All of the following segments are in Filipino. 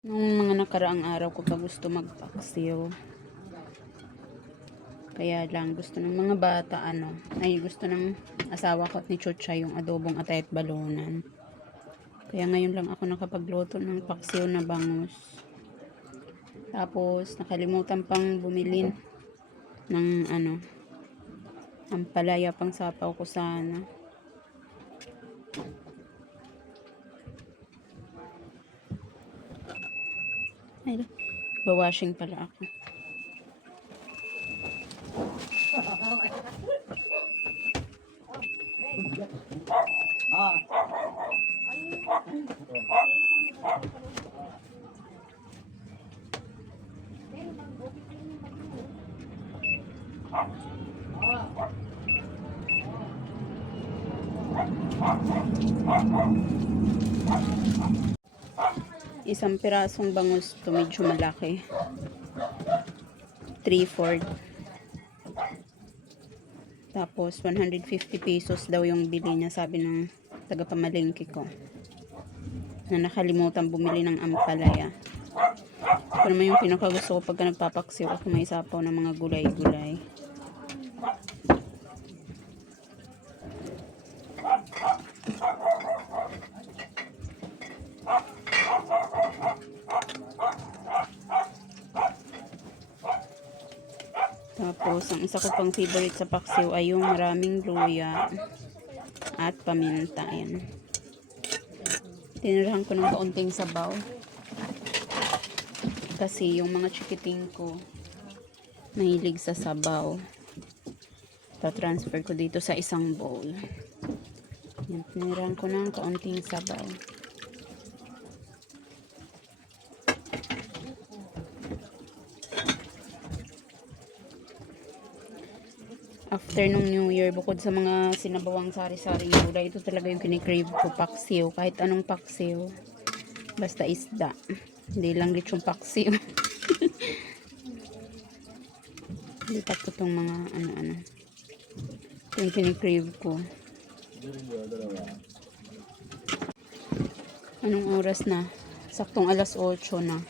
Nung mga nakaraang araw ko pa gusto magpaksiw. Kaya lang gusto ng mga bata gusto ng asawa ko at ni Chucha yung adobong atay at balunan. Kaya ngayon lang ako nakapagluto ng paksiw na bangus. Tapos nakalimutan pang bumili ng ampalaya pang sapaw ko sana. Ay, bawashing pala ako. Isang pirasong bangus to, medyo malaki. 3/4. Tapos 150 pesos daw yung bili niya, sabi ng taga-pamalengke ko. Na nakalimutan bumili ng ampalaya. Ito naman yung pinakagusto ko pagka nagpapaksiw ako, may sapaw ng mga gulay-gulay. Tapos, ang isa ko pang favorite sa paksiw ay yung maraming luya at paminta. Ayan. Tinirahan ko ng kaunting sabaw. Kasi yung mga chikiting ko mahilig sa sabaw. Ta-transfer ko dito sa isang bowl. Ayan, tinirahan ko ng kaunting sabaw. After nung New Year, bukod sa mga sinabawang sari-saring gulay, ito talaga yung kinikrave ko, paksiw. Kahit anong paksiw. Basta isda. Hindi lang lechong paksiw. Lipat ko itong mga Ito yung kinikrave ko. Anong oras na? Saktong 8:00 na.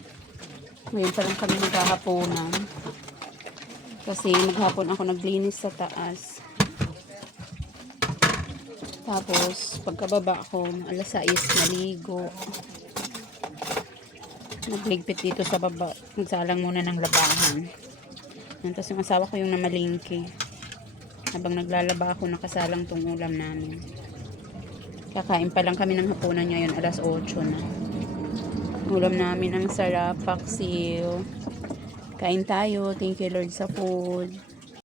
Ngayon pa lang kami maghahaponan. Kasi maghapon ako naglinis sa taas. Tapos, pagkababa ko, 6:00, maligo. Nagligpit dito sa baba. Nagsalang muna ng labahan. Tapos yung asawa ko yung namalingki. Habang naglalaba ako, nakasalang tong ulam namin. Kakain pa lang kami ng hapunan ngayon, 8:00 na. Ulam namin ang sarap, paksiw. Kain tayo. Thank you Lord sa food.